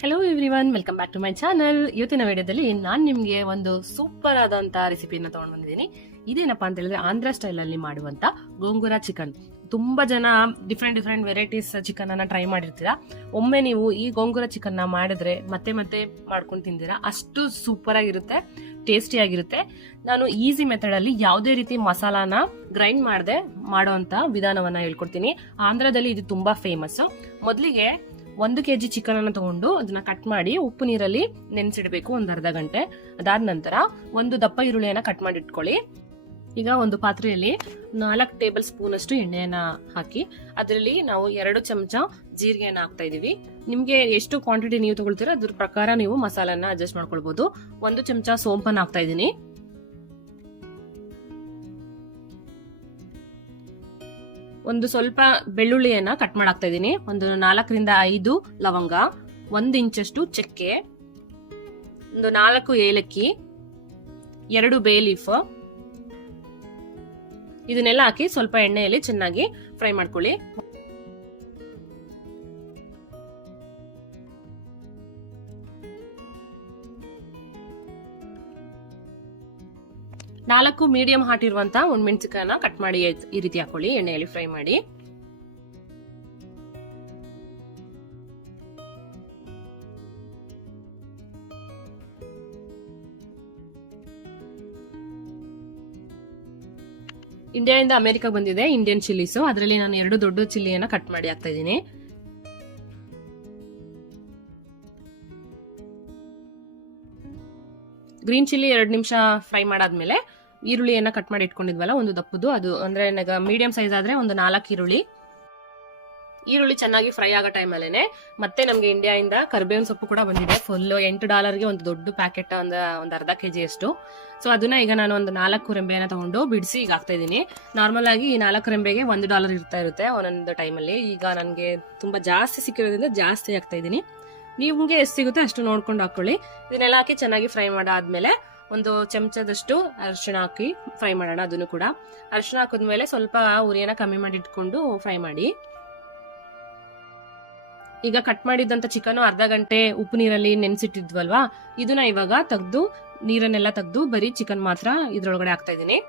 Hello everyone, welcome back to my channel. ಇವತ್ತಿನ ವಿಡಿಯೋದಲ್ಲಿ ನಾನು ನಿಮಗೆ ಒಂದು ಸೂಪರ್ ಆದಂತ ರೆಸಿಪಿನ ತಗೊಂಡು ಬಂದಿದ್ದೀನಿ. ಇದೇನಪ್ಪಾ ಅಂತ ಹೇಳಿದ್ರೆ ಆಂಧ್ರ ಸ್ಟೈಲ್ ಅಲ್ಲಿ ಮಾಡುವಂತ ಗೋಂಗೂರ ಚಿಕನ್. ತುಂಬಾ ಜನ ಡಿಫ್ರೆಂಟ್ ವೆರೈಟೀಸ್ ಚಿಕನ್ ಅನ್ನ ಟ್ರೈ ಮಾಡಿರ್ತೀರಾ. ಒಮ್ಮೆ ನೀವು ಈ ಗೋಂಗೂರ ಚಿಕನ್ ನ ಮಾಡಿದ್ರೆ ಮತ್ತೆ ಮತ್ತೆ ಮಾಡ್ಕೊಂಡು ತಿಂದಿರಾ. ಅಷ್ಟು ಸೂಪರ್ ಆಗಿರುತ್ತೆ, ಟೇಸ್ಟಿ ಆಗಿರುತ್ತೆ. ನಾನು ಈಸಿ ಮೆಥಡ್ ಅಲ್ಲಿ ಯಾವುದೇ ರೀತಿ ಮಸಾಲಾನ ಗ್ರೈಂಡ್ ಮಾಡದೆ ಮಾಡುವಂತ ವಿಧಾನವನ್ನ ಹೇಳ್ಕೊಡ್ತೀನಿ. ಆಂಧ್ರದಲ್ಲಿ ಇದು ತುಂಬಾ ಫೇಮಸ್. ಮೊದಲಿಗೆ 1 kg ಚಿಕನ್ ಅನ್ನ ತಗೊಂಡು ಅದನ್ನ ಕಟ್ ಮಾಡಿ ಉಪ್ಪು ನೀರಲ್ಲಿ ನೆನೆಸಿಡಬೇಕು ಒಂದು ಅರ್ಧ ಗಂಟೆ. ಅದಾದ ನಂತರ ಒಂದು ದಪ್ಪ ಈರುಳ್ಳಿಯನ್ನ ಕಟ್ ಮಾಡಿ ಇಟ್ಕೊಳ್ಳಿ. ಈಗ ಒಂದು ಪಾತ್ರೆಯಲ್ಲಿ 4 ಟೇಬಲ್ ಸ್ಪೂನ್ ಅಷ್ಟು ಎಣ್ಣೆಯನ್ನ ಹಾಕಿ ಅದರಲ್ಲಿ ನಾವು 2 ಚಮಚ ಜೀರಿಗೆಯನ್ನ ಹಾಕ್ತಾ ಇದೀವಿ. ನಿಮ್ಗೆ ಎಷ್ಟು ಕ್ವಾಂಟಿಟಿ ನೀವು ತಗೊಳ್ತೀರೋ ಅದ್ರ ಪ್ರಕಾರ ನೀವು ಮಸಾಲನ್ನ ಅಡ್ಜಸ್ಟ್ ಮಾಡ್ಕೊಳ್ಬಹುದು. 1 ಚಮಚ ಸೋಂಪನ್ನ ಹಾಕ್ತಾ ಇದೀನಿ. ಒಂದು ಸ್ವಲ್ಪ ಬೆಳ್ಳುಳ್ಳಿಯನ್ನ ಕಟ್ ಮಾಡಿ ಹಾಕ್ತಾ ಇದೀನಿ. ಒಂದು 4 ರಿಂದ 5 ಲವಂಗ, 1 ಇಂಚಷ್ಟು ಚಕ್ಕೆ, ಒಂದು 4 ಏಲಕ್ಕಿ, 2 ಬೇ ಲೀಫ್, ಇದನ್ನೆಲ್ಲ ಹಾಕಿ ಸ್ವಲ್ಪ ಎಣ್ಣೆಯಲ್ಲಿ ಚೆನ್ನಾಗಿ ಫ್ರೈ ಮಾಡ್ಕೊಳ್ಳಿ. ನಾಲ್ಕು ಮೀಡಿಯಂ ಹಾಟ್ ಇರುವಂತ ಮೆಣಸಿನಕಾಯಿನ ಕಟ್ ಮಾಡಿ ಈ ರೀತಿ ಹಾಕೊಳ್ಳಿ, ಎಣ್ಣೆಯಲ್ಲಿ ಫ್ರೈ ಮಾಡಿ. ಇಂಡಿಯಾದಿಂದ ಅಮೆರಿಕ ಬಂದಿದೆ ಇಂಡಿಯನ್ ಚಿಲ್ಲೀಸ್. ಅದರಲ್ಲಿ ನಾನು 2 ದೊಡ್ಡ ಚಿಲ್ಲಿಯನ್ನ ಕಟ್ ಮಾಡಿ ಹಾಕ್ತಾ ಇದ್ದೀನಿ. ಗ್ರೀನ್ ಚಿಲ್ಲಿ 2 ನಿಮಿಷ ಫ್ರೈ ಮಾಡಾದ್ಮೇಲೆ ಈರುಳ್ಳಿಯನ್ನ ಕಟ್ ಮಾಡಿ ಇಟ್ಕೊಂಡಿದ್ವಲ್ಲ ಒಂದು ದಪ್ಪದು, ಅದು ಅಂದ್ರೆ ಮೀಡಿಯಂ ಸೈಜ್ ಆದ್ರೆ ಒಂದು 4 ಈರುಳ್ಳಿ ಚೆನ್ನಾಗಿ ಫ್ರೈ ಆಗೋ ಟೈಮಲ್ಲೇನೆ ಮತ್ತೆ ನಮ್ಗೆ ಇಂಡಿಯಾದಿಂದ ಕರಿಬೇವಿನ ಸೊಪ್ಪು ಕೂಡ ಬಂದಿದೆ. ಫುಲ್ $8 ಒಂದು ದೊಡ್ಡ ಪ್ಯಾಕೆಟ್, ಒಂದು ಅರ್ಧ ಕೆಜಿ ಅಷ್ಟು. ಸೊ ಅದನ್ನ ಈಗ ನಾನು ಒಂದು 4 ರೆಂಬೆನ ತಗೊಂಡು ಬಿಡಿಸಿ ಈಗ ಹಾಕ್ತಾ ಇದೀನಿ. ನಾರ್ಮಲ್ ಆಗಿ ಈ 4 ರೆಂಬೆಗೆ $1 ಇರುತ್ತೆ ಒಂದೊಂದು ಟೈಮಲ್ಲಿ. ಈಗ ನನಗೆ ತುಂಬಾ ಜಾಸ್ತಿ ಸಿಕ್ಕಿರೋದ್ರಿಂದ ಜಾಸ್ತಿ ಹಾಕ್ತಾ ಇದೀನಿ. ನಿಮ್ಗೆ ಎಷ್ಟು ಸಿಗುತ್ತೆ ಅಷ್ಟು ನೋಡ್ಕೊಂಡು ಹಾಕೊಳ್ಳಿ. ಇದನ್ನೆಲ್ಲ ಹಾಕಿ ಚೆನ್ನಾಗಿ ಫ್ರೈ ಮಾಡಾದ್ಮೇಲೆ ಒಂದು ಚಮಚದಷ್ಟು ಅರಿಶಿಣ ಹಾಕಿ ಫ್ರೈ ಮಾಡೋಣ. ಅದನ್ನು ಕೂಡ ಅರಿಶಿಣ ಹಾಕಿದ್ಮೇಲೆ ಸ್ವಲ್ಪ ಉರಿಯನ್ನ ಕಮ್ಮಿ ಮಾಡಿ ಇಟ್ಕೊಂಡು ಫ್ರೈ ಮಾಡಿ. ಈಗ ಕಟ್ ಮಾಡಿದಂತ ಚಿಕನ್ ಅರ್ಧ ಗಂಟೆ ಉಪ್ಪು ನೀರಲ್ಲಿ ನೆನ್ಸಿಟ್ಟಿದ್ವಲ್ವಾ, ಇದನ್ನ ಇವಾಗ ತೆಗ್ದು ನೀರನ್ನೆಲ್ಲ ತೆಗ್ದು ಬರೀ ಚಿಕನ್ ಮಾತ್ರ ಇದ್ರೊಳಗಡೆ ಹಾಕ್ತಾ ಇದೀನಿ.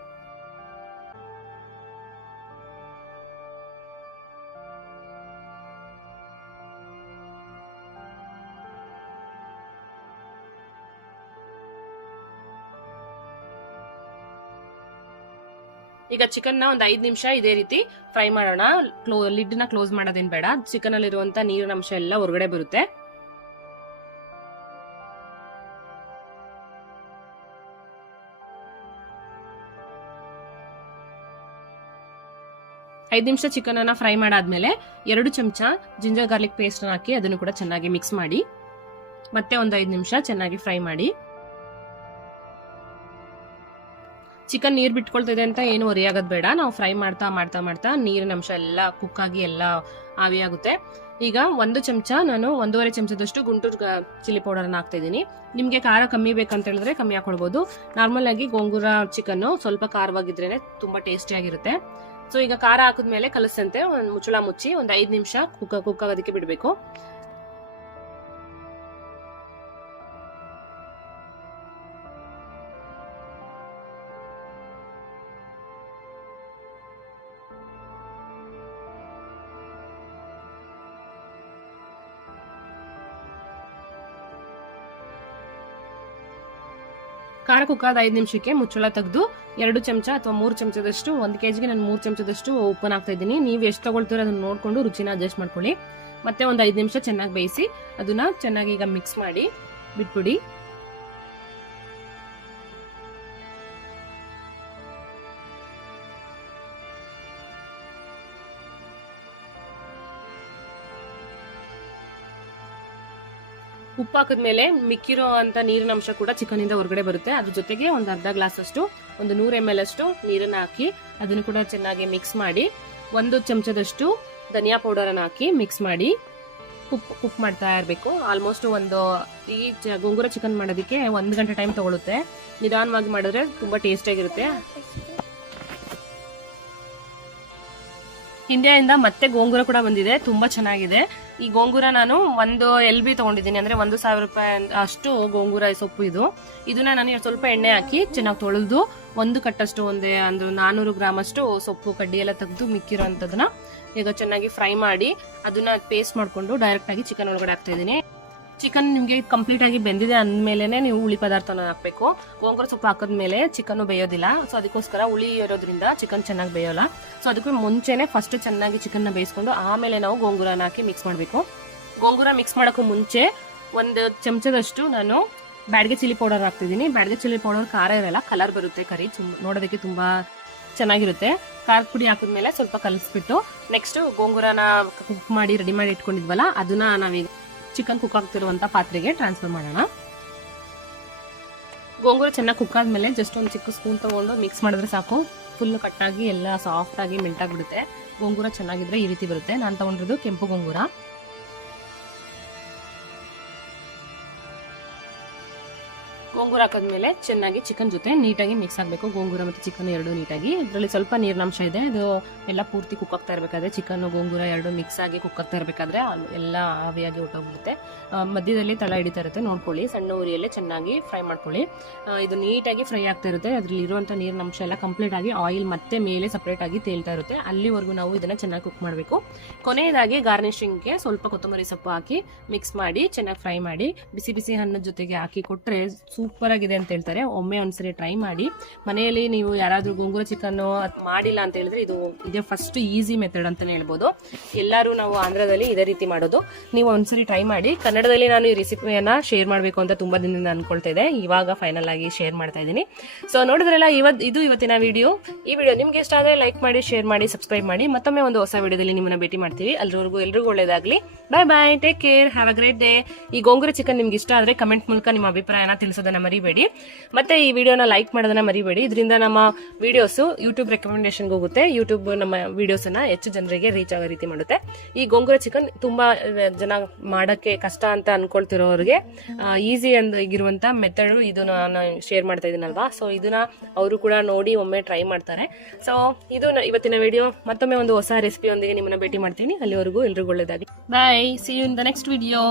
ಈಗ ಚಿಕನ್ ನ ಒಂದು 5 ನಿಮಿಷ ಇದೇ ರೀತಿ ಫ್ರೈ ಮಾಡೋಣ. ಲಿಡ್ ನ ಕ್ಲೋಸ್ ಮಾಡೋದೇನ್ ಬೇಡ. ಚಿಕನ್ ಅಲ್ಲಿರುವಂತ ನೀರಿನ ಅಂಶ ಎಲ್ಲ ಹೊರಗಡೆ ಬರುತ್ತೆ. ಐದು ನಿಮಿಷ ಚಿಕನ್ ಅನ್ನ ಫ್ರೈ ಮಾಡಾದ್ಮೇಲೆ 2 ಚಮಚ ಜಿಂಜರ್ ಗಾರ್ಲಿಕ್ ಪೇಸ್ಟ್ ಹಾಕಿ ಅದನ್ನು ಕೂಡ ಚೆನ್ನಾಗಿ ಮಿಕ್ಸ್ ಮಾಡಿ ಮತ್ತೆ ಒಂದು 5 ನಿಮಿಷ ಚೆನ್ನಾಗಿ ಫ್ರೈ ಮಾಡಿ. ಚಿಕನ್ ನೀರ್ ಬಿಟ್ಕೊಳ್ತಿದೆ ಅಂತ ಏನು ವರಿ ಆಗೋದ್ ಬೇಡ. ನಾವು ಫ್ರೈ ಮಾಡ್ತಾ ಮಾಡ್ತಾ ಮಾಡ್ತಾ ನೀರಿನ ಅಂಶ ಎಲ್ಲ ಕುಕ್ ಆಗಿ ಎಲ್ಲ ಆವಿಯಾಗುತ್ತೆ. ಈಗ 1 ಚಮಚ ನಾನು 1.5 ಚಮಚದಷ್ಟು ಗುಂಟೂರು ಚಿಲ್ಲಿ ಪೌಡರ್ ಅನ್ನ ಹಾಕ್ತಾ ಇದೀನಿ. ನಿಮ್ಗೆ ಖಾರ ಕಮ್ಮಿ ಬೇಕಂತ ಹೇಳಿದ್ರೆ ಕಮ್ಮಿ ಹಾಕೊಳ್ಬಹುದು. ನಾರ್ಮಲ್ ಆಗಿ ಗೋಂಗೂರ ಚಿಕನ್ ಸ್ವಲ್ಪ ಖಾರವಾಗಿದ್ರೇನೆ ತುಂಬಾ ಟೇಸ್ಟಿ ಆಗಿರುತ್ತೆ. ಸೊ ಈಗ ಖಾರ ಹಾಕಿದ್ಮೇಲೆ ಕಲಸಂತೆ ಒಂದು ಮುಚ್ಚಳ ಮುಚ್ಚಿ ಒಂದು 5 ನಿಮಿಷ ಕುಕ್ ಆಗೋದಕ್ಕೆ ಬಿಡಬೇಕು. ಖಾರ ಕುಕ್ಕಾದ 5 ನಿಮಿಷಕ್ಕೆ ಮುಚ್ಚಳ ತೆಗೆದು 2 ಚಮಚ ಅಥವಾ 3 ಚಮಚದಷ್ಟು, 1 ಕೆಜಿಗೆ ನಾನು 3 ಚಮಚದಷ್ಟು ಉಪ್ಪನ್ನ ಹಾಕ್ತಾ ಇದ್ದೀನಿ. ನೀವು ಎಷ್ಟು ತಗೊಳ್ತೀರೋ ಅದನ್ನ ನೋಡ್ಕೊಂಡು ರುಚಿನ ಅಡ್ಜಸ್ಟ್ ಮಾಡ್ಕೊಳ್ಳಿ. ಮತ್ತೆ ಒಂದು 5 ನಿಮಿಷ ಚೆನ್ನಾಗಿ ಬೇಯಿಸಿ ಅದನ್ನ ಚೆನ್ನಾಗಿ ಈಗ ಮಿಕ್ಸ್ ಮಾಡಿ ಬಿಟ್ಬಿಡಿ. ಉಪ್ಪು ಹಾಕಿದ್ಮೇಲೆ ಮಿಕ್ಕಿರೋ ಅಂತ ನೀರಿನ ಅಂಶ ಕೂಡ ಚಿಕನ್ ಇಂದ ಹೊರಗಡೆ ಬರುತ್ತೆ. ಅದ್ರ ಜೊತೆಗೆ ಒಂದು ಅರ್ಧ ಗ್ಲಾಸ್ ಅಷ್ಟು, ಒಂದು 100 ml ಅಷ್ಟು ನೀರನ್ನ ಹಾಕಿ ಅದನ್ನು ಕೂಡ ಚೆನ್ನಾಗಿ ಮಿಕ್ಸ್ ಮಾಡಿ 1 ಚಮಚದಷ್ಟು ಧನಿಯಾ ಪೌಡರ್ ಅನ್ನ ಹಾಕಿ ಮಿಕ್ಸ್ ಮಾಡಿ ಕುಕ್ ಮಾಡ್ತಾ ಇರಬೇಕು. ಆಲ್ಮೋಸ್ಟ್ ಈ ಗೋಂಗೂರ ಚಿಕನ್ ಮಾಡೋದಕ್ಕೆ 1 ಗಂಟೆ ಟೈಮ್ ತಗೊಳುತ್ತೆ. ನಿಧಾನವಾಗಿ ಮಾಡಿದ್ರೆ ತುಂಬಾ ಟೇಸ್ಟ್ ಆಗಿರುತ್ತೆ. ಇಂಡಿಯಾದಿಂದ ಮತ್ತೆ ಗೋಂಗೂರ ಕೂಡ ಬಂದಿದೆ, ತುಂಬಾ ಚೆನ್ನಾಗಿದೆ. ಈ ಗೋಂಗೂರ ನಾನು ಒಂದು LB ತಗೊಂಡಿದ್ದೀನಿ, ಅಂದ್ರೆ 1,000 ರೂಪಾಯಿ ಅಷ್ಟು ಗೋಂಗೂರ ಸೊಪ್ಪು ಇದು. ಇದನ್ನ ನಾನು ಸ್ವಲ್ಪ ಎಣ್ಣೆ ಹಾಕಿ ಚೆನ್ನಾಗಿ ತೊಳೆದು ಒಂದು ಕಟ್ಟಷ್ಟು ಒಂದು 400 ಗ್ರಾಮ್ ಅಷ್ಟು ಸೊಪ್ಪು ಕಡ್ಡಿ ಎಲ್ಲ ತೆಗೆದು ಮಿಕ್ಕಿರೋಂಥದನ್ನ ಈಗ ಚೆನ್ನಾಗಿ ಫ್ರೈ ಮಾಡಿ ಅದನ್ನ ಪೇಸ್ಟ್ ಮಾಡ್ಕೊಂಡು ಡೈರೆಕ್ಟ್ ಆಗಿ ಚಿಕನ್ ಒಳಗಡೆ ಹಾಕ್ತಾ ಇದೀನಿ. ಚಿಕನ್ ನಿಮ್ಗೆ ಕಂಪ್ಲೀಟ್ ಆಗಿ ಬೆಂದಿದೆ ಅಂದ್ಮೇಲೆ ನೀವು ಹುಳಿ ಪದಾರ್ಥನ ಹಾಕ್ಬೇಕು. ಗೋಂಗೂರ ಸೊಪ್ಪು ಹಾಕಿದ್ಮೇಲೆ ಚಿಕನ್ ಬೇಯೋದಿಲ್ಲ, ಸೊ ಅದಕ್ಕೋಸ್ಕರ ಹುಳಿ ಇರೋದ್ರಿಂದ ಚಿಕನ್ ಚೆನ್ನಾಗಿ ಬೇಯೋಲ್ಲ. ಸೊ ಅದಕ್ಕೆ ಮುಂಚೆನೆ ಫಸ್ಟ್ ಚೆನ್ನಾಗಿ ಚಿಕನ್ ನ ಬೇಯಿಸ್ಕೊಂಡು ಆಮೇಲೆ ನಾವು ಗೋಂಗೂರನ ಹಾಕಿ ಮಿಕ್ಸ್ ಮಾಡಬೇಕು. ಗೋಂಗೂರ ಮಿಕ್ಸ್ ಮಾಡೋಕ್ಕೂ ಮುಂಚೆ ಒಂದು ಚಮಚದಷ್ಟು ನಾನು ಬ್ಯಾಡಗೆ ಚಿಲ್ಲಿ ಪೌಡರ್ ಹಾಕ್ತಿದ್ದೀನಿ. ಬ್ಯಾಡಗೆ ಚಿಲ್ಲಿ ಪೌಡರ್ ಖಾರ ಇರಲ್ಲ, ಕಲರ್ ಬರುತ್ತೆ, ಕರಿ ನೋಡೋದಕ್ಕೆ ತುಂಬಾ ಚೆನ್ನಾಗಿರುತ್ತೆ. ಖಾರದ ಪುಡಿ ಹಾಕಿದ್ಮೇಲೆ ಸ್ವಲ್ಪ ಕಲಿಸ್ಬಿಟ್ಟು ನೆಕ್ಸ್ಟ್ ಗೋಂಗೂರನ ಕುಕ್ ಮಾಡಿ ರೆಡಿ ಮಾಡಿ ಇಟ್ಕೊಂಡಿದ್ವಲ್ಲ ಅದನ್ನ ನಾವೀಗ ಚಿಕನ್ ಕುಕ್ ಆಗ್ತಿರುವಂತ ಪಾತ್ರೆಗೆ ಟ್ರಾನ್ಸ್ಫರ್ ಮಾಡೋಣ. ಗೋಂಗೂರ ಚೆನ್ನಾಗಿ ಕುಕ್ ಆದ್ಮೇಲೆ ಜಸ್ಟ್ ಒಂದು ಚಿಕ್ಕ ಸ್ಪೂನ್ ತಗೊಂಡು ಮಿಕ್ಸ್ ಮಾಡಿದ್ರೆ ಸಾಕು, ಫುಲ್ ಕಟ್ಟಾಗಿ ಎಲ್ಲ ಸಾಫ್ಟ್ ಆಗಿ ಮೆಲ್ಟ್ ಆಗಿಬಿಡುತ್ತೆ. ಗೋಂಗೂರ ಚೆನ್ನಾಗಿದ್ರೆ ಈ ರೀತಿ ಬರುತ್ತೆ. ನಾನು ತಗೊಂಡಿರೋದು ಕೆಂಪು ಗೋಂಗೂರ. ಗೋಂಗೂರ ಹಾಕಿದ್ಮೇಲೆ ಚೆನ್ನಾಗಿ ಚಿಕನ್ ಜೊತೆ ನೀಟಾಗಿ ಮಿಕ್ಸ್ ಆಗಬೇಕು. ಗೋಂಗೂರ ಮತ್ತು ಚಿಕನ್ ಎರಡು ನೀಟಾಗಿ. ಇದರಲ್ಲಿ ಸ್ವಲ್ಪ ನೀರಿನಂಶ ಇದೆ, ಅದು ಎಲ್ಲ ಪೂರ್ತಿ ಕುಕ್ ಆಗ್ತಾ ಇರಬೇಕಾದ್ರೆ ಚಿಕನ್ ಗೋಂಗೂರ ಎರಡು ಮಿಕ್ಸ್ ಆಗಿ ಕುಕ್ ಆಗ್ತಾ ಇರಬೇಕಾದ್ರೆ ಎಲ್ಲ ಆವಿಯಾಗಿ ಹೊಟ್ಟೋಗ್ಬಿಡುತ್ತೆ. ಮಧ್ಯದಲ್ಲಿ ತಳ ಹಿಡಿತಾ ಇರುತ್ತೆ, ನೋಡ್ಕೊಳ್ಳಿ. ಸಣ್ಣ ಉರಿಯಲ್ಲೇ ಚೆನ್ನಾಗಿ ಫ್ರೈ ಮಾಡ್ಕೊಳ್ಳಿ. ಇದು ನೀಟಾಗಿ ಫ್ರೈ ಆಗ್ತಾ ಇರುತ್ತೆ. ಅದರಲ್ಲಿ ಇರುವಂಥ ನೀರಿನಂಶ ಎಲ್ಲ ಕಂಪ್ಲೀಟ್ ಆಗಿ ಆಯಿಲ್ ಮತ್ತೆ ಮೇಲೆ ಸಪ್ರೇಟ್ ಆಗಿ ತೇಲ್ತಾ ಇರುತ್ತೆ. ಅಲ್ಲಿವರೆಗೂ ನಾವು ಇದನ್ನ ಚೆನ್ನಾಗಿ ಕುಕ್ ಮಾಡಬೇಕು. ಕೊನೆಯದಾಗಿ ಗಾರ್ನಿಶಿಂಗ್ಗೆ ಸ್ವಲ್ಪ ಕೊತ್ತಂಬರಿ ಸೊಪ್ಪು ಹಾಕಿ ಮಿಕ್ಸ್ ಮಾಡಿ ಚೆನ್ನಾಗಿ ಫ್ರೈ ಮಾಡಿ ಬಿಸಿ ಬಿಸಿ ಅನ್ನದ ಜೊತೆಗೆ ಹಾಕಿ ಕೊಟ್ಟರೆ ಸೂಪರ್ ಆಗಿದೆ ಅಂತ ಹೇಳ್ತಾರೆ. ಒಮ್ಮೆ ಒಂದ್ಸರಿ ಟ್ರೈ ಮಾಡಿ. ಮನೆಯಲ್ಲಿ ನೀವು ಯಾರಾದ್ರೂ ಗೋಂಗೂರ ಚಿಕನ್ ಮಾಡಿಲ್ಲ ಅಂತ ಹೇಳಿದ್ರೆ ಇದೇ ಫಸ್ಟ್ ಈಸಿ ಮೆಥಡ್ ಅಂತಾನೆ ಹೇಳ್ಬೋದು. ಎಲ್ಲರೂ ನಾವು ಆಂಧ್ರದಲ್ಲಿ ಇದೇ ರೀತಿ ಮಾಡೋದು. ನೀವು ಒಂದ್ಸರಿ ಟ್ರೈ ಮಾಡಿ. ಕನ್ನಡದಲ್ಲಿ ನಾನು ಈ ರೆಸಿಪಿಯನ್ನ ಶೇರ್ ಮಾಡಬೇಕು ಅಂತ ತುಂಬಾ ದಿನದಿಂದ ಅನ್ಕೊಳ್ತಾ ಇದ್ದೆ, ಇವಾಗ ಫೈನಲ್ ಆಗಿ ಶೇರ್ ಮಾಡ್ತಾ ಇದ್ದೀನಿ. ಸೊ ನೋಡಿದ್ರಲ್ಲ, ಇದು ಇವತ್ತಿನ ವಿಡಿಯೋ. ಈ ವಿಡಿಯೋ ನಿಮ್ಗೆ ಇಷ್ಟ ಆದ್ರೆ ಲೈಕ್ ಮಾಡಿ, ಶೇರ್ ಮಾಡಿ, ಸಬ್ಸ್ಕ್ರೈಬ್ ಮಾಡಿ. ಮತ್ತೊಮ್ಮೆ ಒಂದು ಹೊಸ ವಿಡಿಯೋದಲ್ಲಿ ನಿಮ್ಮನ್ನ ಭೇಟಿ ಮಾಡ್ತೀವಿ. ಅಲ್ಲಿವರೆಗೂ ಎಲ್ರಿಗೂ ಒಳ್ಳೇದಾಗ್ಲಿ. Bye bye, take care, have a great day. ಈ ಗೋಂಗೂರ ಚಿಕನ್ ನಿಮ್ಗೆ ಇಷ್ಟ ಆದ್ರೆ ಕಮೆಂಟ್ ಮೂಲಕ ನಿಮ್ಮ ಅಭಿಪ್ರಾಯನ ತಿಳಿಸೋದನ್ನ ಮರಿಬೇಡಿ. ಮತ್ತೆ ಈ ವಿಡಿಯೋನ ಲೈಕ್ ಮಾಡೋದನ್ನ ಮರಿಬೇಡಿ. ಇದರಿಂದ ನಮ್ಮ ವಿಡಿಯೋಸ್ ಯೂಟ್ಯೂಬ್ ರೆಕಮೆಂಡೇಶನ್ಗೆ ಹೋಗುತ್ತೆ. ಯೂಟ್ಯೂಬ್ ನಮ್ಮ ವಿಡಿಯೋಸ್ ಅನ್ನ ಹೆಚ್ಚು ಜನರಿಗೆ ರೀಚ್ ಆಗೋ ರೀತಿ ಮಾಡುತ್ತೆ. ಈ ಗೋಂಗೂರ ಚಿಕನ್ ತುಂಬಾ ಜನ ಮಾಡಕ್ಕೆ ಕಷ್ಟ ಅಂತ ಅನ್ಕೊಳ್ತಿರೋರಿಗೆ ಈಸಿ ಆಗಿರುವಂತ ಮೆಥಡ್ ಇದು ನಾನು ಶೇರ್ ಮಾಡ್ತಾ ಇದೀನಲ್ವಾ. ಸೊ ಇದನ್ನ ಅವರು ಕೂಡ ನೋಡಿ ಒಮ್ಮೆ ಟ್ರೈ ಮಾಡ್ತಾರೆ. ಸೊ ಇದು ಇವತ್ತಿನ ವಿಡಿಯೋ. ಮತ್ತೊಮ್ಮೆ ಒಂದು ಹೊಸ ರೆಸಿಪಿ ಒಂದಿಗೆ ನಿಮ್ಮನ್ನ ಭೇಟಿ ಮಾಡ್ತೀನಿ. ಅಲ್ಲಿವರೆಗೂ ಎಲ್ರಿಗೂ ಒಳ್ಳೆದಾಗಿ. Bye, see you in the next video.